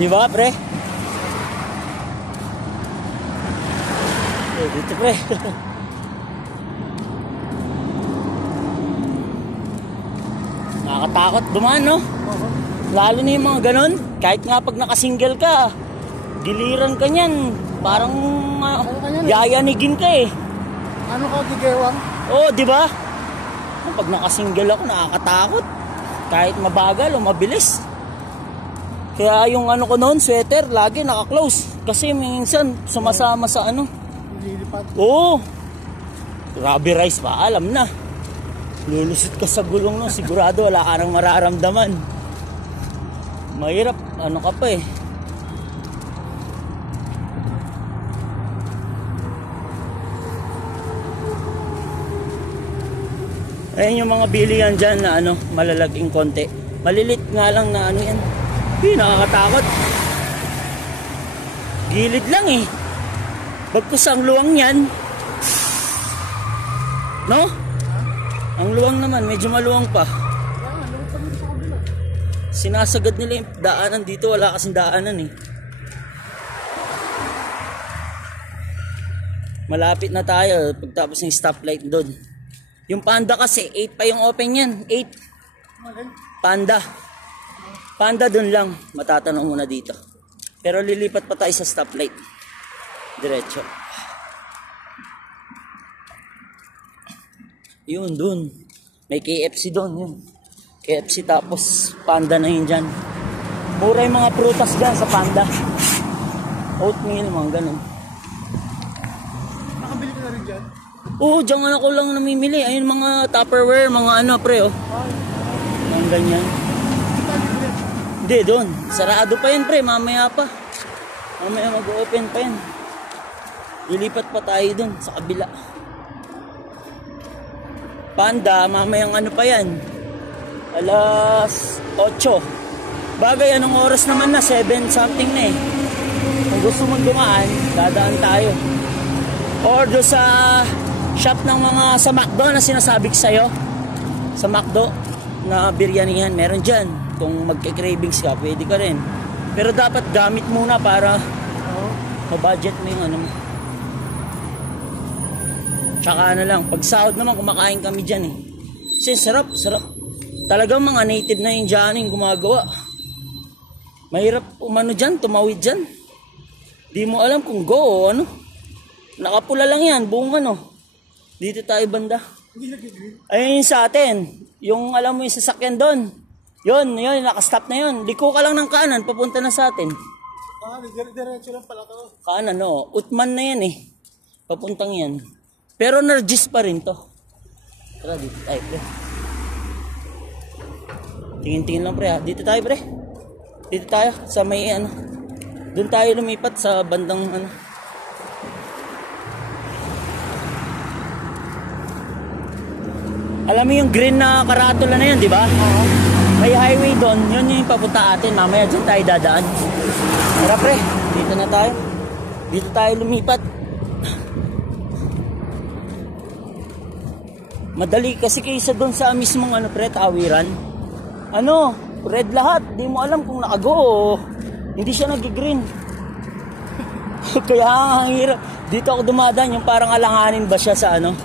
Di ba, pre? Dito, pre. Nakakatakot dumaan, no? Lalo na yung mga ganon. Kahit nga pag nakasingle ka, giliran ka niyan. Parang yayanigin ka eh. Ano ka, gigewang? Oo, di ba? Pag nakasingle ako, nakakatakot. Kahit mabagal o mabilis. Kaya yung ano ko noon, sweater, lagi naka-close. Kasi minsan, sumasama sa ano. Lilipat. Oo. Rubber rice pa, alam na. Lulusot ka sa gulong no, sigurado wala ka nang mararamdaman. Mahirap, ano ka pa eh. Ayan yung mga bilihan dyan na ano, malalaging konti. Malilit nga lang na ano yan. Nakakatakot. Gilid lang eh. Bagkus ang luwang yan. No? Ang luwang naman, medyo maluwang pa. Sinasagad nila yung daanan dito, wala kasing daanan eh. Malapit na tayo pagtapos ng stoplight doon. Yung Panda kasi, 8 pa yung open yan. 8. Panda. Panda dun lang. Matatanong muna dito. Pero lilipat pa tayo sa stoplight. Diretso. Yun, dun. May KFC dun. Yun. KFC tapos Panda na yun dyan. Mura yung mga prutas dyan sa Panda. Oatmeal, mga ganun. Nakabili ka na rin dyan? Oo, dyan ako lang namimili. Ayun mga Tupperware, mga ano pre oh. Mga ganyan. Hindi, doon. Sarado pa yan pre, mamaya pa. Mamaya mag-open pa yan. Lilipat pa tayo doon sa kabila. Panda, mamayang ano pa yan. Alas 8. Bagay, anong oras naman na? 7 something na eh. Kung gusto mong dumaan, dadaan tayo. Or do sa shop ng mga sa McDo na sinasabi ko sa'yo. Sa McDo na biryanihan, meron dyan. Kung magka-cravings ka, pwede ka rin. Pero dapat gamit muna para ma-budget mo yung ano mo. Tsaka ano lang, pag sahod naman kumakain kami dyan eh. Kasi sarap, sarap. Talagang mga native na Indiano yung gumagawa. Mahirap umano dyan, tumawid dyan. Di mo alam kung go o ano. Nakapula lang yan, buong ano. Dito tayo banda. Ayun yung sa atin. Yung alam mo yung sasakyan doon. Yun, nakastop na yun. Liko ka lang ng kanan, papunta na sa atin. Diretso lang pala to. Kanan, no. Utman na yan eh. Papuntang yan. Pero Nargis pa rin to. Tara, dito tayo, pre. Tingin-tingin lang, pre, ha. Dito tayo, pre. Dito tayo, sa may, ano. Doon tayo lumipat sa bandang, ano. Alam mo yung green na karatula na yun, di ba? May highway doon, yun yung papunta atin. Mamaya dyan tayo dadaan. Tara, pre, dito na tayo. Dito tayo lumipat. Madali kasi kaysa doon sa mismong ano, pre, tawiran. Ano, red lahat. Di mo alam kung nakago o hindi siya nag-green. Kaya ang hirap. Dito ako dumadaan, yung parang alanganin ba siya sa ano?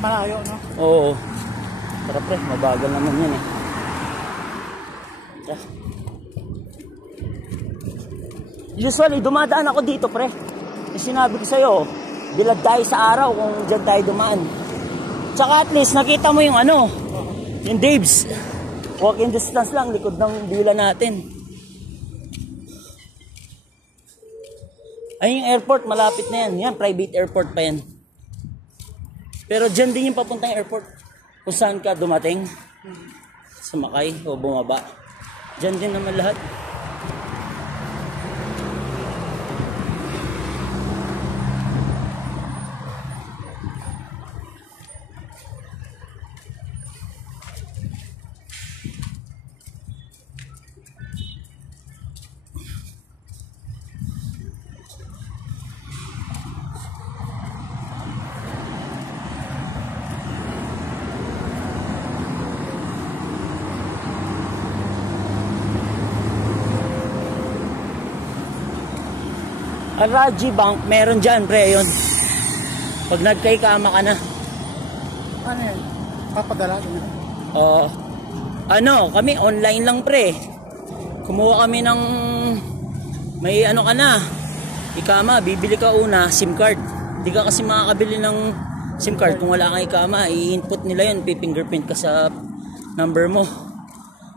Malayo, no? Oo. Tara, pre, mabagal naman yan eh. Tara. Usually, dumadaan ako dito, pre. Yung sinabi ko sa'yo, bilad tayo sa araw kung dyan tayo dumaan. Tsaka at least, nakita mo yung ano, yung Dave's. Walking distance lang, likod ng dila natin. Ay, yung airport, malapit na yan. Yan, private airport pa yan. Pero dyan din yung papuntang airport. Kung saan ka dumating. Sumakay o bumaba. Dyan din naman lahat. Raji Bank, meron dyan, pre, yun. Pag nagkaikama ka na. Ano yan? Papadala din yan. Kami online lang, pre. Kumuha kami ng may ano ka na. Ikama, bibili ka una SIM card. Hindi ka kasi makakabili ng SIM card kung wala kang ikama. I-input nila yun, pi-fingerprint ka sa number mo.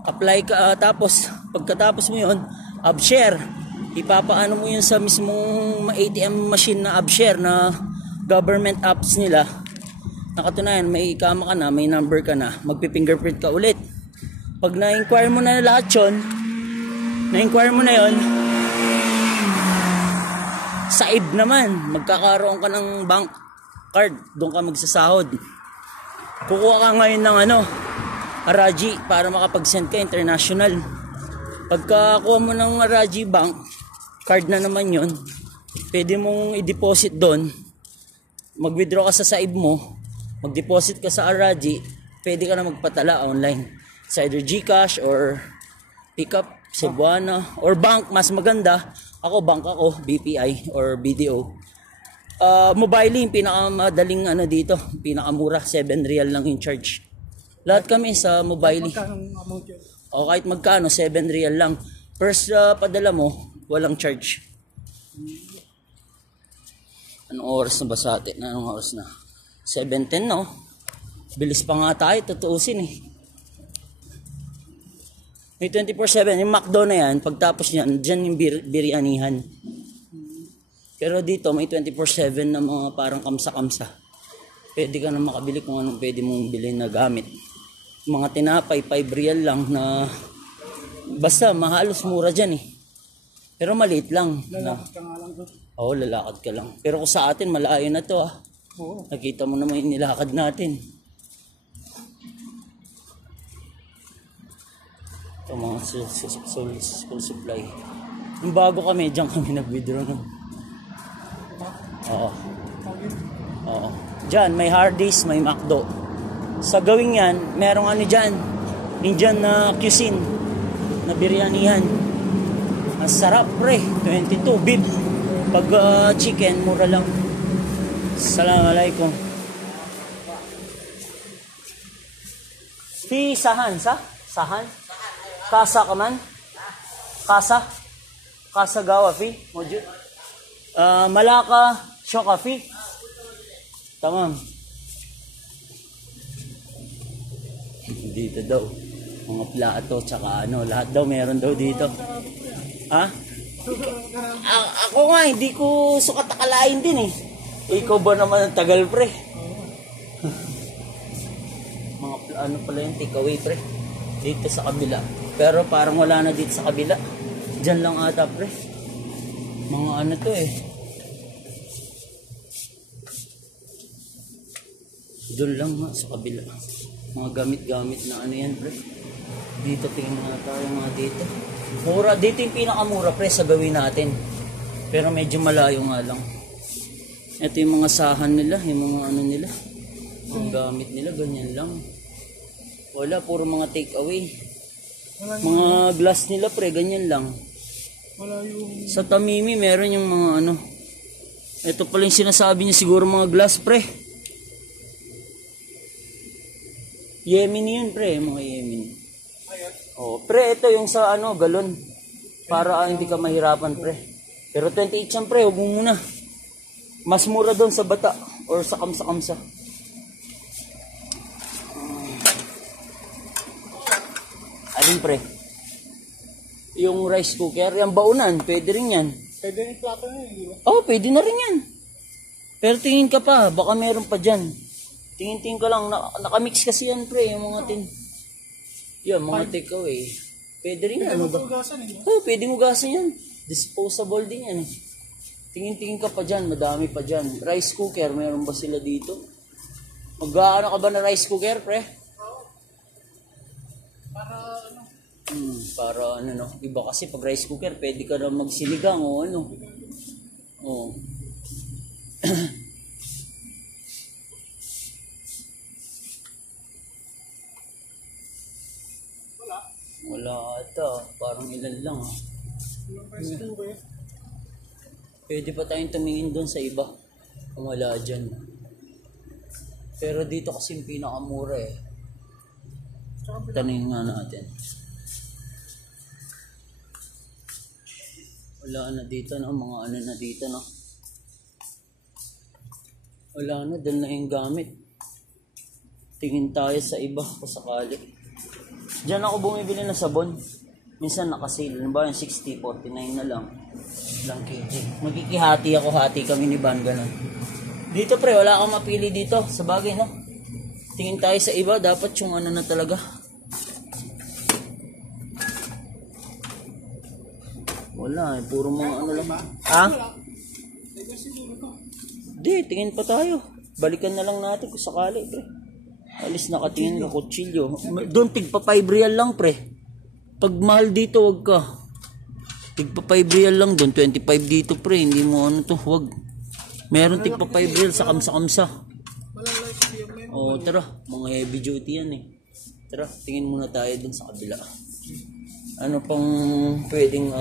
Apply ka, tapos pagkatapos mo yun, AppShare. Ipapaano mo yun sa mismong ATM machine na AppShare na government apps nila. Nakatunayan, may ikama ka na, may number ka na, magpi-fingerprint ka ulit. Pag na-inquire mo na lahat yun, sa IB naman, magkakaroon ka ng bank card, doon ka magsasahod. Kukuha ka ngayon ng Raji para makapag-send ka international. Pagkakuha mo ng Raji Bank card na naman yon, pwede mong i-deposit doon. Mag-withdraw ka sa SAIB mo, mag-deposit ka sa Raji, pwede ka na magpatala online. It's either GCash or Pickup, Cebuana, or bank. Mas maganda, bank ako, BPI or BDO. Mobile yung pinakamadaling dito, pinakamura, 7 real lang yung charge. Lahat kami sa mobile. Magkano amount yun? O kahit magkano, 7 real lang. First padala mo, walang charge. Anong oras na ba sa atin? Anong oras na? 7:10 no? Bilis pa nga tayo, tutuusin eh. May 24/7, yung McDo na yan, pagtapos niyan, dyan yung biryanihan. Pero dito, may 24/7 na mga parang kamsa-kamsa. Pwede ka na makabili kung anong pwede mong bilhin na gamit. Mga tinapay, 5 real lang na basta mahalos mura dyan eh. Pero maliit lang. Lalakad ka nga lang doon. Oo, lalakad ka lang. Pero kung sa atin, malayo na to ah. Oo. Nakita mo naman yung nilakad natin. Ito mga school supply. Yung bago kami, dyan kami nag-withdraw nun. Oo. Oo. Dyan, may Hardee's, may McDo. Sa gawing yan, merong dyan, Indian na cuisine, na biryanihan. Ang sarap pre, 22 beef. Pag chicken, mura lang. Assalamualaikum. Si Sahan, Sahan? Kasa ka man? Kasa gawa fi? Mojud. Malaka shoka fi? Tamam. Dito daw. Mga plato, tsaka lahat daw meron daw dito. Ha? Ako nga, hindi ko sukat akalain din eh. Ikaw ba naman ang tagal pre? Mga pala yung takeaway pre? Dito sa kabila. Pero parang wala na dito sa kabila. Diyan lang ata pre. Mga to eh. Doon lang sa kabila. Mga gamit-gamit na yan pre. Dito tingnan na tayo mga dito. Mura, dito yung pinakamura pre sa gawin natin. Pero medyo malayo nga lang. Ito yung mga sahan nila, yung mga nila. Mga gamit nila, ganyan lang. Wala, puro mga take away. Mga glass nila pre, ganyan lang. Wala yung... Sa Tamimi, meron yung mga Ito pala yung sinasabi niya siguro mga glass pre. Yemeni yun pre, mga Yemeni. Oh, pre, ito yung sa galon. Para hindi ka mahirapan pre. Pero 28 yan pre, huwag mo muna. Mas mura doon sa bata or sa kamsa-kamsa. Alin pre? Yung rice cooker, yung baunan, pwede rin yan. Pwede yung plato na yun, di ba? Oh, pwede na rin yan. Pero tingin ka pa, baka meron pa dyan. Tingin-tingin ka lang, nakamix kasi yan pre, yung mga yan, mga takeaway. Pwede rin yan. Pwede mo hugasan eh. Oh, pwede mo hugasan yan. Disposable din yan eh. Tingin-tingin ka pa dyan, madami pa dyan. Rice cooker, meron ba sila dito? Mag-ano ka ba na rice cooker pre? Para Para no. Iba kasi pag rice cooker, pwede ka na magsinigang o ano. Oh. Wala ata. Parang ilan lang. yung rice cooker ba yun? Pwede pa tayong tumingin doon sa iba. Kung wala dyan. Pero dito kasi yung pinakamura eh. Tanungin nga natin. Wala na dito no, mga ano na dito no. Wala na, dahil na yung gamit. Tingin tayo sa iba kung sakali. Diyan ako bumibili ng sabon. Minsan nakasale. Ano ba yung 60, 49 na lang. Lang kg. Magkikihati ako, hati kami ni Van, ganun. Dito pre, wala kang mapili dito. Sa bagay, no? Tingin tayo sa iba, dapat yung ano na talaga. Wala eh, puro mga ano lang. Ha? Di, tingin pa tayo. Balikan na lang natin kung sakali, pre. Alis nakatingin ka, kutsilyo. Doon, tigpa 5 real lang, pre. Pag mahal dito, wag ka. Tigpa 5 real lang doon, 25 dito, pre. Hindi mo ano to, wag. Meron tigpa 5 real sa kamsa-kamsa. Oo, tara. Mga heavy duty yan eh. Tara, tingin muna tayo dun sa kabila. Ano pang pwedeng